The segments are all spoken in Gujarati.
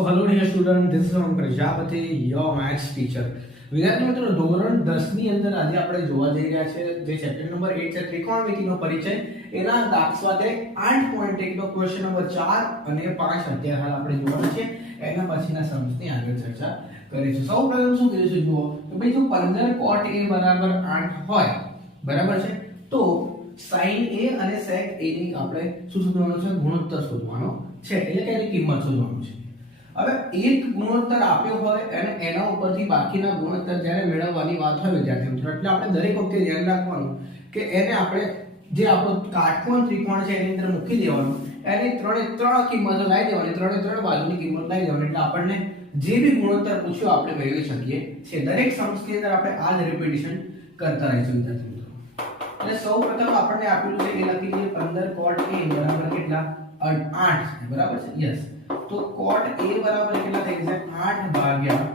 So hello dear student, this is Ram Prajapati, your maths teacher. વિદ્યાર્થી મિત્રો ધોરણ 10 ની અંદર આજે આપણે જોવા જઈ રહ્યા છે જે ચેપ્ટર નંબર 8 છે ત્રિકોણમિતિનો પરિચય. એના દાખલા 8.1 નો ક્વેશ્ચન નંબર 4 અને 5 અત્યારે હાલ આપણે જોવાના છે. એના પછીના સમજની આગળ ચર્ચા કરીશું. સૌપ્રથમ શું કરીશું જુઓ તો ભાઈ જો 15 cot a બરાબર 8 હોય બરાબર છે તો sin a અને sec a ની આપણે શું શોધવાનું છે? ગુણોત્તર શોધવાનો છે, એટલે કે એની કિંમત શોધવાનું છે. હવે એક ગુણોત્તર આપ્યો હોય અને એના ઉપરથી બાકીના ગુણોત્તર જ્યારે મેળવવાની વાત હોય વિદ્યાર્થી મિત્રો, એટલે આપણે દરેક વખતે ધ્યાન રાખવાનું કે એને આપણે જે આપણો કાટકોણ ત્રિકોણ છે એની અંદર મૂકી દેવાનું, એની ત્રણ કિંમતો લાવી દેવાની, ત્રણ બાજુની કિંમત લાવી દેવાની, એટલે આપણને જે બી ગુણોત્તર પૂછ્યો આપણે મેળવી શકીએ છીએ. દરેક સમસ્યાની અંદર આપણે આ જ રિપીટિશન કરતા રહીશું વિદ્યાર્થી મિત્રો. એટલે સૌપ્રથમ આપણને આપેલું છે એ લખી દઈએ 15 cot a બરાબર કેટલા? 8 બરાબર છે. યસ, તો cot a બરાબર કેટલા થઈ જશે? 8 ભાગ્યા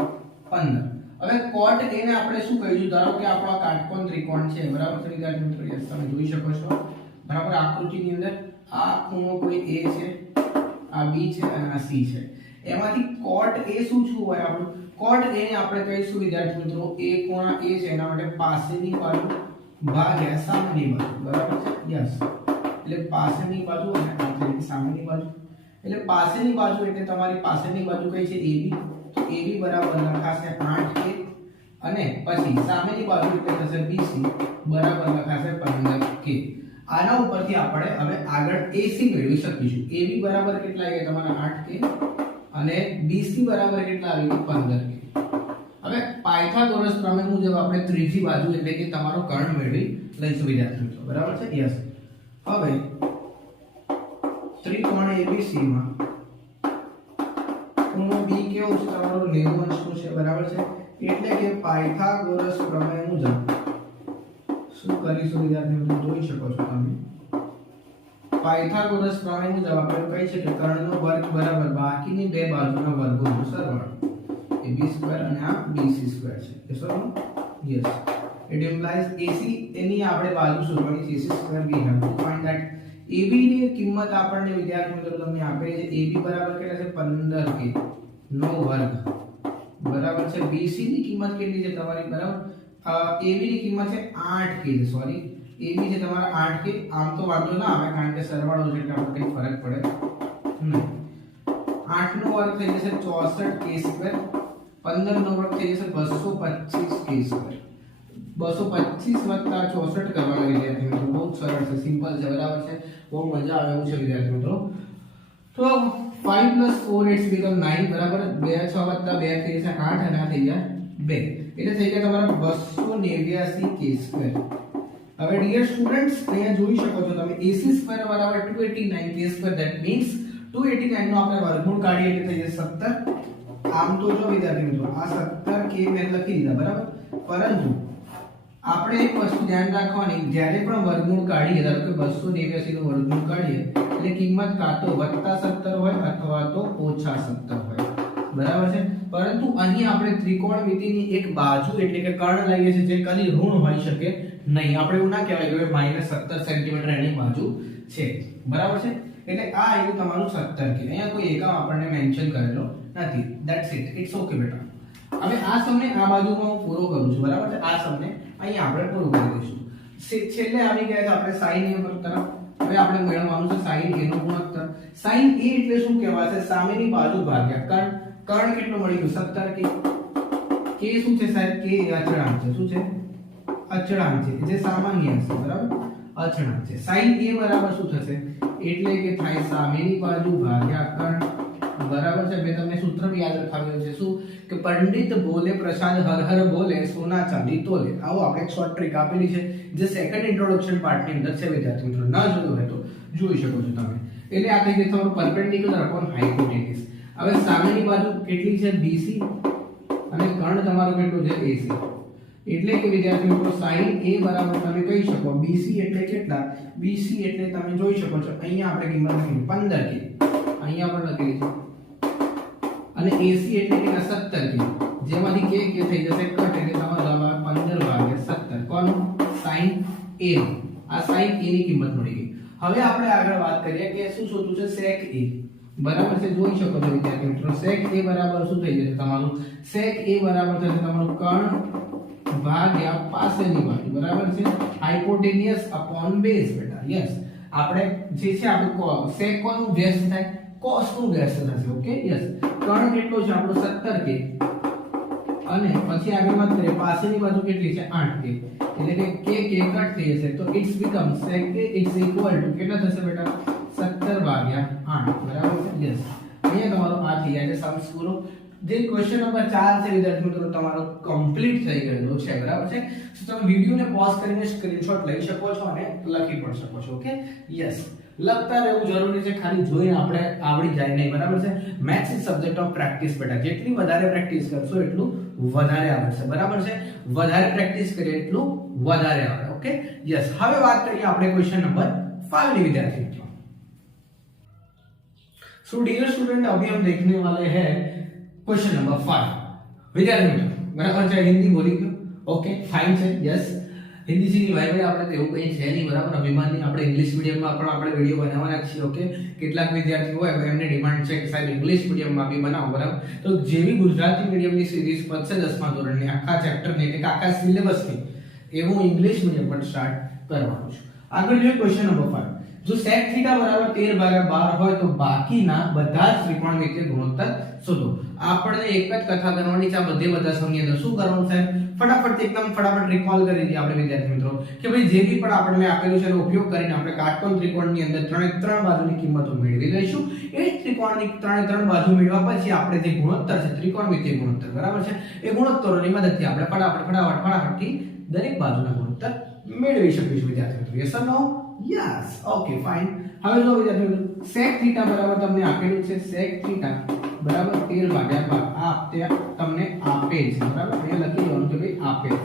15. હવે cot a ને આપણે શું કહીશું? ધારો કે આપણો કાટકોણ ત્રિકોણ છે બરાબર છે વિદ્યાર્થી મિત્રો. યસ, તમે જોઈ શકો છો બરાબર આકૃતિની અંદર આ ખૂણો કોઈ a છે, આ b છે અને આ c છે. એમાંથી cot a શું હોય આપણું? cot a ને આપણે કહીશું વિદ્યાર્થી મિત્રો a ખૂણા a છે એના માટે પાસેની બાજુ ભાગ્યા સામેની બાજુ બરાબર છે. યસ, એટલે પાસેની બાજુ અને આ સામેની બાજુ. એટલે પાસેની બાજુ એટલે તમારી પાસેની બાજુ કઈ છે? AB. તો AB બરાબર લખાશે 8k અને પછી સામેની બાજુ એટલે થશે BC બરાબર લખાશે 15k. આના ઉપરથી આપણે હવે આગળ AC મેળવી શકીશું. AB બરાબર કેટલા આવ્યા તમારા? 8k અને BC બરાબર કેટલા આવ્યું? 15k. હવે પાયથાગોરસ પ્રમેય મુજબ આપણે ત્રીજી બાજુ એટલે કે તમારો કર્ણ મેળવી લઈશું વિદ્યાર્થી મિત્રો બરાબર છે. યસ, હવે ત્રિકોણ ABC માં ખૂણો B કેવો છે તમારો? 90 છે બરાબર છે. એટલે કે પાયથાગોરસ પ્રમેય મુજબ શું કરીશું વિદ્યાર્થી મિત્રો? જોઈ શકો છો તમે પાયથાગોરસ પ્રમેય મુજબ આપણે કહી છે કે કર્ણનો વર્ગ બરાબર બાકીની બે બાજુના વર્ગોનો સરવાળો. AB² અને આ BC² છે. Yes or no? Yes, it implies AC એની આપણે બાજુ શોધવાની છે. AC² we have to find that AB ની કિંમત આપણને વિદ્યાર્થી મિત્રો તમને આપેલી છે. AB બરાબર કેટલા છે? 15k નો વર્ગ બરાબર છે. BC ની કિંમત કેટલી છે તમારી? બરાબર AB ની કિંમત છે 8k છે. સોરી, AB છે તમારા 8k. આમ તો વાંધો ના આવે કારણ કે સરવાળો છે એટલે આપણે કંઈ ફરક પડે નહીં. 8 નો વર્ગ થઈ જશે 64k². 15 નો વર્ગ થઈ જશે 225k². 225 વત્તા 64 કરવાના વિદ્યાર્થી મિત્રો. બહુ સરળ છે, સિમ્પલ છે બરાબર છે. બહુ મજા આવે એવું છે વિદ્યાર્થી મિત્રો. તો 5 + 4 8 become 9 બરાબર. 2 6 વત્તા 2 થઈ જશે 8 અને આ થઈ જાય 2. એટલે થઈ ગયા તમારા 289k². હવે ડિયર સ્ટુડન્ટ્સ અહીંયા જોઈ શકો છો તમે AC² બરાબર 289k². ધેટ મીન્સ 289 નો આપણે વર્ગમૂળ કાઢીએ એટલે થઈ જશે 17. આમ તો જો વિદ્યાર્થી મિત્રો આ 17k મેં લખી દીધા બરાબર, પરંતુ આપણે એક વસ્તુ ધ્યાન રાખવાની, જ્યારે પણ વર્ગમૂળ કાઢીએ ધારો કે 289 નું વર્ગમૂળ કાઢીએ એટલે કિંમત કાં તો +17 હોય અથવા તો -17 હોય બરાબર છે. પરંતુ અહીં આપણે ત્રિકોણમિતિની એક બાજુ એટલે કે કર્ણ લઈએ છીએ જે કદી ઋણ હોઈ શકે નહીં. આપણે એવું ના કહેવાય કે -17 સેન્ટીમીટર એની બાજુ છે બરાબર છે. એટલે આ આવ્યું તમારું 17k. અહીંયા કોઈ એકમ આપણને મેન્શન કરેલો નથી. ધેટ્સ ઇટ, ઇટ્સ ઓકે બેટા. હવે આ સમને આ બાજુમાં હું પૂરો કરું છું બરાબર છે. આ સમને અહીંયા આપણે પૂરું કરી દઈશું. છેલ્લે આવી ગયા છે આપણે sin a પર તરફ. હવે આપણે મેળવવાનું છે sin a નો ગુણોત્તર. sin a એટલે શું કહેવાશે? સામેની બાજુ ભાગ્યા કર્ણ. કર્ણ કેટલો મળી ગયો? 17k. k શું છે સાહેબ? k અચળાંક છે. શું છે? અચળાંક છે, જે સામાન્ય હશે બરાબર. અચળાંક છે. sin a બરાબર શું થશે? એટલે કે થાય સામેની બાજુ ભાગ્યા કર્ણ બરાબર છે. મેં તમને સૂત્ર બી યાદ રખાવ્યું છે. શું કે પંડિત બોલે પ્રસાદ હર હર બોલે સોના ચાંદી તોલે. આવો આપણે એક શોર્ટ ટ્રીક આપેલી છે જે સેકન્ડ ઇન્ટ્રોડક્શન પાર્ટ ની અંદર છે વિદ્યાર્થી મિત્રો. ના જોયું હોય તો જોઈ શકો છો તમે. એટલે આ થઈ ગયું તમારું પરપેન્ડિક્યુલર અપોન હાઇપોટેનસ. હવે સામેની બાજુ કેટલી છે? BC અને કર્ણ તમારો કેટલો છે? AC. એટલે કે વિદ્યાર્થી મિત્રો sin a બરાબર તમે કહી શકો BC એટલે કેટલા? BC એટલે તમે જોઈ શકો છો અહીંયા આપણે કિંમત લખી 15k. અહીંયા પણ લખેલી છે. અને AC એટલે કે 17k, જેમાંથી k થઈ જશે કટ એટલે તમારો 15/17. કોનું? sin a. આ sin a ની કિંમત મળી ગઈ. હવે આપણે આગળ વાત કરીએ કે શું શોધવું છે? sec a. બરાબર છે, જોઈ શકો છો વિદ્યાર્થી મિત્રો sec a બરાબર શું થઈ જશે તમારું sec a બરાબર થશે તમારું કર્ણ ભાગ્યા પાસેની બાજુ બરાબર છે હાઇપોટેનિયસ અપોન બેઝ બેટા યસ આપણે જે છે આપણું sec કોનું વ્યસ્ત થાય cos નું વ્યસ્ત થશે ઓકે યસ કર્ણ કેટલો છે આપણો 17k અને પછી આગળ વાત કરીએ પાસેની બાજુ કેટલી છે 8k એટલે કે k કટ થઈ જશે તો it's become sec a it's equal to કેટલા થશે બેટા 17 ભાગ્યા 8 બરાબર છે યસ અહીંયા તમારો આ થઈ જાય છે સમ્સ પૂરો જે ક્વેશ્ચન નંબર 4 છે વિદ્યાર્થી મિત્રો તમારો કમ્પ્લીટ થઈ ગયેલો છે બરાબર છે તો તમે વિડિયોને પોઝ કરીને સ્ક્રીનશોટ લઈ શકો છો અને લખી પણ શકો છો ઓકે યસ લખતા રહેવું જરૂરી છે ખાલી જોઈને આપણે આવડી જાય નહીં બરાબર છે maths is subject of practice બેટા જેટલી વધારે પ્રેક્ટિસ કરશો એટલું વધારે આવડશે બરાબર છે વધારે પ્રેક્ટિસ કરીએ એટલું વધારે આવડે ઓકે યસ હવે વાત કરીએ આપણે ક્વેશ્ચન નંબર 5 ની विद्यार्थी मित्रों सो डियर स्टूडेंट अभी हम देखने वाले हैं क्वेश्चन नंबर 5 विद्यार्थी मित्रों बराबर છે હિન્દી બોલી ગયો ઓકે ફાઇન છે યસ હિન્દી થી ભાઈ ભાઈ આપણે તેવું કંઈ છે નહીં બરાબર અભિમાનની આપણે ઇંગ્લિશ મીડિયમમાં પણ આપણે વિડિયો બનાવવાના છીએ ઓકે કેટલાક વિદ્યાર્થીઓ હોય એમને ડિમાન્ડ છે કે સાહેબ ઇંગ્લિશ મીડિયમમાં બી બનાવો બરાબર તો જેવી ગુજરાતી મીડિયમની સિરીઝ પતશે 10મા ધોરણની આખા ચેપ્ટરની એટલે કે આખા સિલેબસની એવું ઇંગ્લિશ મીડિયમ પણ સ્ટાર્ટ કરવાનું છે આગળ જોઈએ ક્વેશ્ચન નંબર 5 जो sec थीटा बराबर 13/12 હોય તો બાકીના બધા જ ત્રિકોણમિતિય ગુણોત્તર શોધો આપણે એક જ કથા કરવાની છે આ બધા સમની અંદર શું કરવાનું છે ફટાફટ એકદમ ફટાફટ રિકોલ કરી દઈએ આપણે વિદ્યાર્થી મિત્રો કે ભાઈ જે બી પણ આપણને આપેલું છે એનો ઉપયોગ કરીને આપણે કાટકોણ ત્રિકોણની અંદર ત્રણ બાજુની કિંમતો મેળવી લઈશું એ ત્રિકોણની ત્રણ બાજુ મેળવ્યા પછી આપણે જે ગુણોત્તર છે ત્રિકોણમિતિય ગુણોત્તર બરાબર છે એ ગુણોત્તરોની મદદથી આપણે ફટાફટથી દરેક બાજુના ગુણોત્તર મેળવી શકીશું વિદ્યાર્થી મિત્રો yes or no yes okay fine હવે જો વિદ્યાર્થી મિત્રો sec θ બરાબર તમને આપેલું છે sec θ બરાબર 13/12 આ તમને આપેલ છે બરાબર અહીંયા લખી દેવાનું કે ભાઈ આપેલ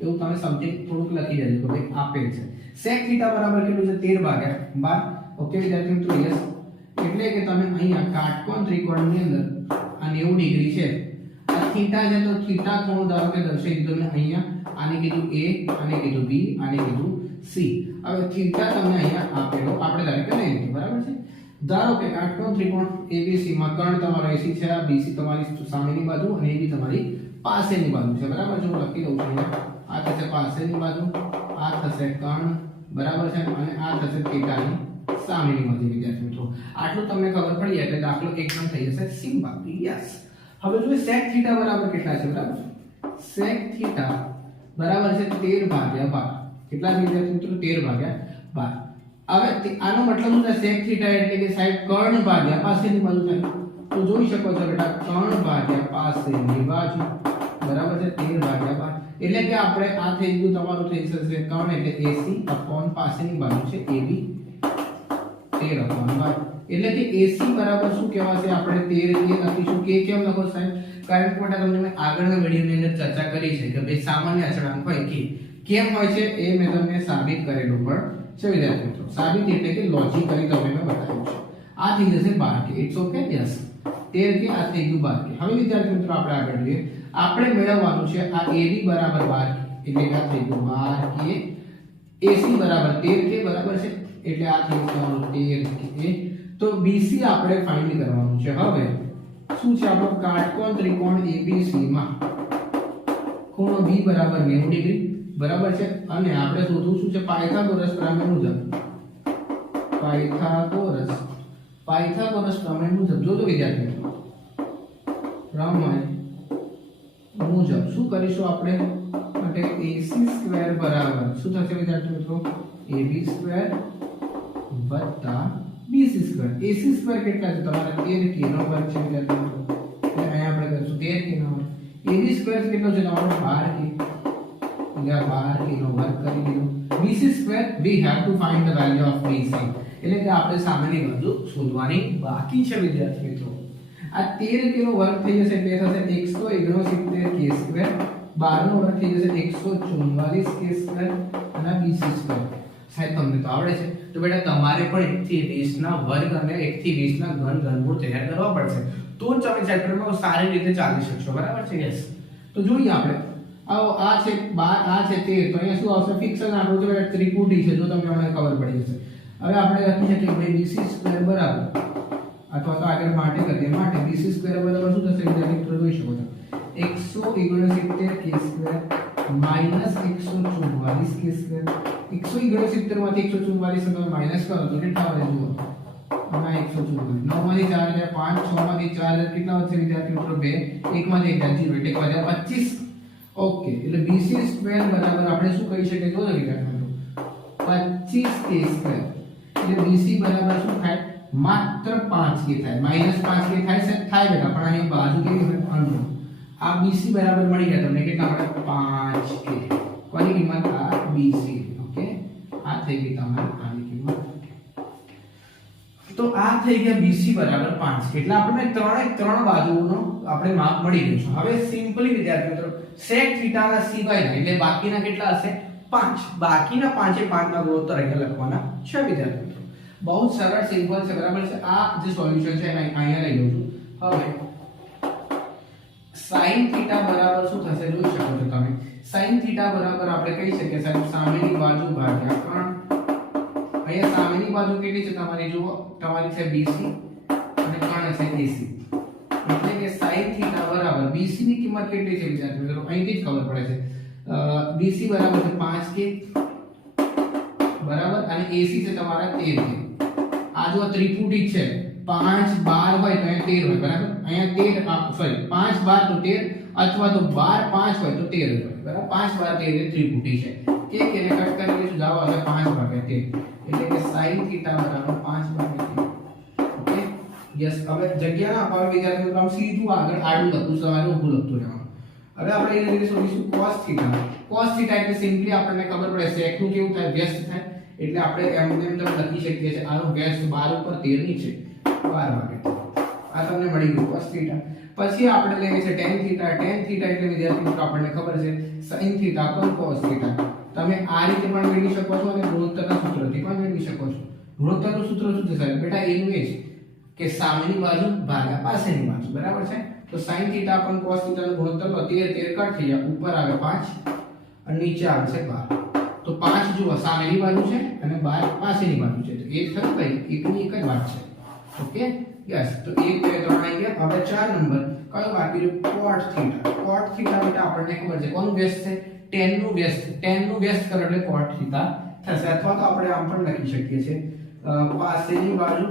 એવું તમે સમથિંગ થોડુંક લખી દેજો કે ભાઈ આપેલ છે sec θ બરાબર કેટલું છે 13/12 ઓકે વિદ્યાર્થી મિત્રો યસ એટલે કે તમે અહીંયા કાટકોણ ત્રિકોણની અંદર આ 90 ડિગ્રી છે આ થીટા છે તો થીટા કોણ ધારો કે દર્શાવી દીધો મેં અહીંયા આને કીધું a આને કીધું b આને કીધું c હવે થીટા તમને અહીંયા આપેલો આપણે ધારો લઈ લીધું બરાબર છે ધારો કે કાટકોણ ત્રિકોણ ABC માં કર્ણ તમારો AC છે આ BC તમારી સામેની બાજુ અને AB તમારી પાસેની બાજુ છે બરાબર જો હું લખી દઉં છું અહીંયા આ થશે પાસેની બાજુ આ થશે કર્ણ બરાબર છે અને આ થશે થીટાની સામેની બાજુ વિદ્યાર્થી મિત્રો આટલું તમને ખબર પડી એટલે દાખલો એકદમ થઈ જશે સિમ્પલ યસ હવે જો sec θ બરાબર કેટલા છે બરાબર sec θ બરાબર છે 13/12 કેટલા વિદ્યાર્થી મિત્રો 13/12 હવે આનો મતલબ શું થાય sec θ એટલે કે સાહેબ કર્ણ ભાગ્યા પાસેની બાજુ થાય તો જોઈ શકો છો બેટા કર્ણ ભાગ્યા પાસેની બાજુ બરાબર છે 13/12 એટલે કે આપણે આ થઈ ગયું તમારું થઈ જશે કર્ણ એટલે AC અપોન પાસેની બાજુ છે AB 13/12 એટલે કે AC બરાબર શું કહેવાશે આપણે 13 કે લખીશું કે કેમ લખો સાહેબ કારણ કે બેટા તમને મેં આગળના વિડિયોની અંદર ચર્ચા કરી છે કે ભાઈ સામાન્ય અચળાંક હોય કે કેમ હોય છે એ મેં તમને સાબિત કરેલું પણ છે વિદ્યાર્થી મિત્રો સાબિત એટલે કે લોજિકલી તમને મેં બતાવ્યું છે આ થઈ જશે 12k it's okay yes 13k આ થઈ ગયું 12k હવે વિદ્યાર્થી મિત્રો આપણે આગળ જોઈએ આપણે મેળવવાનું છે આ AB બરાબર 12k એટલે કે આ થઈ ગયું 12k AC બરાબર 13k બરાબર છે એટલે આ થઈ ગયું 13k તો BC આપણે ફાઇન્ડ કરવાનું છે હવે શું છે આપણો કાટકોણ ત્રિકોણ ABC માં ખૂણો B બરાબર 90 ડિગ્રી બરાબર છે અને આપણે શોધવું શું છે પાયથાગોરસ પ્રમેય મુજબ પાયથાગોરસ પ્રમેય મુજબ જોજો વિદ્યાર્થી મિત્રો પ્રમેય મુજબ શું કરીશું આપણે માટે AC² બરાબર શું થશે વિદ્યાર્થી મિત્રો AB² BC² AC² કેટલા છે તમારા 13k નો વર્ગ છે વિદ્યાર્થી મિત્રો એટલે અહીંયા આપણે કરીશું 13k નો વર્ગ AB² કેટલો છે તમારો 12k એટલે 12k નો વર્ગ કરી દીધો BC² we have to find the value of BC એટલે કે આપણે સામેની બાજુ શોધવાની બાકી છે વિદ્યાર્થી મિત્રો આ 13k નો વર્ગ થઈ જશે એટલે થશે 169k² 12 નો વર્ગ થઈ જશે 144k² અને BC² સાહેબ તમને તો આવડે છે તો બેટા તમારે પણ 1 થી 20 ના વર્ગ અને 1 થી 20 ના ઘનમૂળ તૈયાર કરવા પડશે તો જ તમે ચેપ્ટરમાં સારી રીતે ચાલી શકશો બરાબર છે યસ તો જોઈએ આપણે આ છે 12 આ છે 13 તો અહીંયા શું આવશે ફિક્સ જ આંકડો છે ત્રિપુટી છે જો તમને મને ખબર પડી જશે હવે આપણે લખી શકીએ કે BC² બરાબર આ અથવા તો આગળ માટે કરીએ માટે bc² બરાબર શું થશે વિદ્યાર્થી મિત્રો જોઈ શકો છો 169 k² માઈનસ 144 k². 169 માંથી 144 તમે માઈનસ કરો તો કેટલા આવે જુઓ આના 144 9 માંથી 4 એટલે 5 6 માંથી 4 એટલે કેટલા વધશે વિદ્યાર્થી મિત્રો 2 1 માંથી 1 0 એટલે વધ્યા 25. ઓકે એટલે bc² બરાબર આપણે શું કહી શકીએ જો વિદ્યાર્થી મિત્રો 25k² એટલે bc બરાબર શું થાય માત્ર 5k થાય માઈનસ 5k થાય છે થાય બેટા પણ અહીં બાજુ કેવી હોય અંદરો આ bc બરાબર મળી ગયા તમને કેટલા મળે 5k કોની કિંમત આ bc. ઓકે આ થઈ ગઈ તમારી આની કિંમત. તો આ થઈ ગયા bc બરાબર 5k એટલે આપણને ત્રણ બાજુઓનો આપણે માપ મળી ગયું છે. હવે સિમ્પલી વિદ્યાર્થી મિત્રો sec θ ના સિવાયના એટલે બાકીના કેટલા હશે 5 બાકીના 5 5 ના ગુણોત્તર અહીંયા લખવાના છે વિદ્યાર્થી મિત્રો. બહુ સરળ સિમ્પલ છે બરાબર છે. આ જે સોલ્યુશન છે એને અહીંયા લઈ લઉં છું. હવે sin θ બરાબર શું થશે જોઈ શકો છો તમે sin θ બરાબર આપણે કહી શકીએ સાહેબ સામેની બાજુ ભાગ્યા કર્ણ. અહીંયા સામેની બાજુ કેટલી છે તમારી જુઓ તમારી છે BC અને કર્ણ છે AC એટલે કે sin θ બરાબર BC ની કિંમત કેટલી છે વિદ્યાર્થી મિત્રો અહીંથી જ ખબર પડે છે. BC બરાબર છે 5k બરાબર અને AC છે તમારા 13k. આ જો ત્રિપુટી છે 5 12 હોય તો અહીંયા 13 હોય બરાબર અહીંયા 13 સોરી 5 12 તો 13 અથવા તો 12 5 હોય તો 13 હોય બરાબર 5 12 13 એ ત્રિપુટી છે કે એને કટ કરી દઈશું જાવ એટલે 5 ભાગ્યા 13 એટલે કે sin θ બરાબર 5 ભાગ્યા 13. Okay yes. હવે જગ્યા ના અપાવે વિદ્યાર્થી મિત્રો આમ સીધું આગળ આડું લખું સવારે ઊભું લખતું રહેવાનું. હવે આપણે એ રીતે શોધીશું cos θ. cos θ એટલે સિમ્પલી આપણને ખબર પડે sec નું કેવું થાય વ્યસ્ત થાય એટલે આપણે એમ તમે લખી શકીએ છીએ આનો વ્યસ્ત 12 ઉપર 13 ની છે 12 ભાગ્યા આ તમને મળી ગયું cos θ. પછી આપણે લેવી છે tan θ. tan θ એટલે વિદ્યાર્થી મિત્રો આપણને ખબર છે sin θ પણ cos θ. તમે આ રીતે પણ મેળવી શકો છો અને ગુણોત્તરના સૂત્રથી પણ મેળવી શકો છો. ગુણોત્તરનું સૂત્ર શું છે સાહેબ બેટા એનું એ જ કે સામેની બાજુ ભાગ્યા પાછળની બાજુ બરાબર છે. તો sin θ પણ cos θ નું ગુણોત્તર તો 13 કટ થઈ જાય ઉપર આવે 5 અને નીચે આવે છે 12. તો 5 જુઓ સામેની બાજુ છે અને 12 પાછળની બાજુ છે તો એ થયું ભાઈ એકની એક જ વાત છે. Okay yes. તો 1 2 3 આવી ગયા. હવે 4 નંબર કયો બાકી રહ્યો cot θ. cot θ બેટા આપણને ખબર છે કોનું વ્યસ્ત છે tan નું વ્યસ્ત કરો એટલે cot θ થશે અથવા તો આપણે આમ પણ લખી શકીએ છીએ પાછળની બાજુ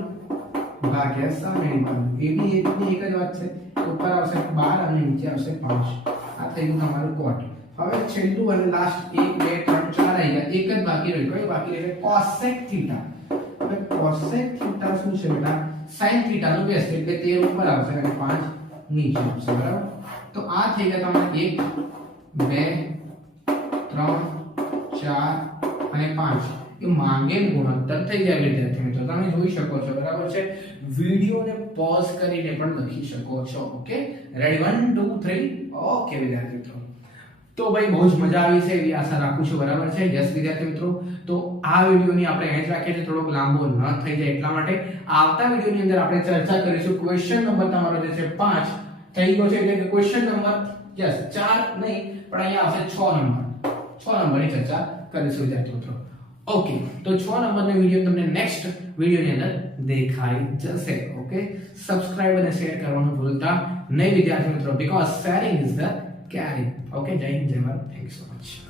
ભાગ્યા સામેની બાજુ એ બી એકની એક જ વાત છે. ઉપર આવશે 12 અને નીચે આવશે 5. આ થઈ ગયું તમારું cot. હવે છેલ્લું અને લાસ્ટ 1 2 3 4 આવી ગયા. એક જ બાકી રહ્યું કયું બાકી રહે cosec θ. હવે cosec θ શું છે બેટા sin θ નું વ્યસ્ત એટલે 13 ઉપર આવશે અને 5 નીચે આવશે બરાબર. તો આ થઈ ગયા તમારે 1 2 3 4 અને 5 એ માંગેલ ગુણોત્તર થઈ જાય વિદ્યાર્થી મિત્રો. તમે જોઈ શકો છો બરાબર છે. વિડિયોને પોઝ કરીને પણ લખી શકો છો. ઓકે રેડી 1 2 3 ઓકે વિદ્યાર્થી મિત્રો. તો ભાઈ બહુ જ મજા આવી છે એવી આશા રાખું છું બરાબર છે. યસ વિદ્યાર્થી મિત્રો તો આ વિડિયોની આપણે અહીં જ રાખીએ છીએ થોડોક લાંબો ન થઈ જાય એટલા માટે. આવતા વિડિયોની અંદર આપણે ચર્ચા કરીશું ક્વેશ્ચન નંબર તમારો જે છે 5 થઈ ગયો છે એટલે કે ક્વેશ્ચન નંબર યસ 4 નહીં પણ અહીંયા આવશે 6 નંબરની ચર્ચા કરીશું વિદ્યાર્થી મિત્રો. ઓકે તો 6 નંબરનો વિડિયો તમને નેક્સ્ટ વિડિયોની અંદર દેખાઈ જશે. ઓકે સબસ્ક્રાઇબ અને શેર કરવાનું ભૂલતા નહીં વિદ્યાર્થી મિત્રો because sharing is the caring. Okay, Jai Hind, Jai Bharat. Thank you so much.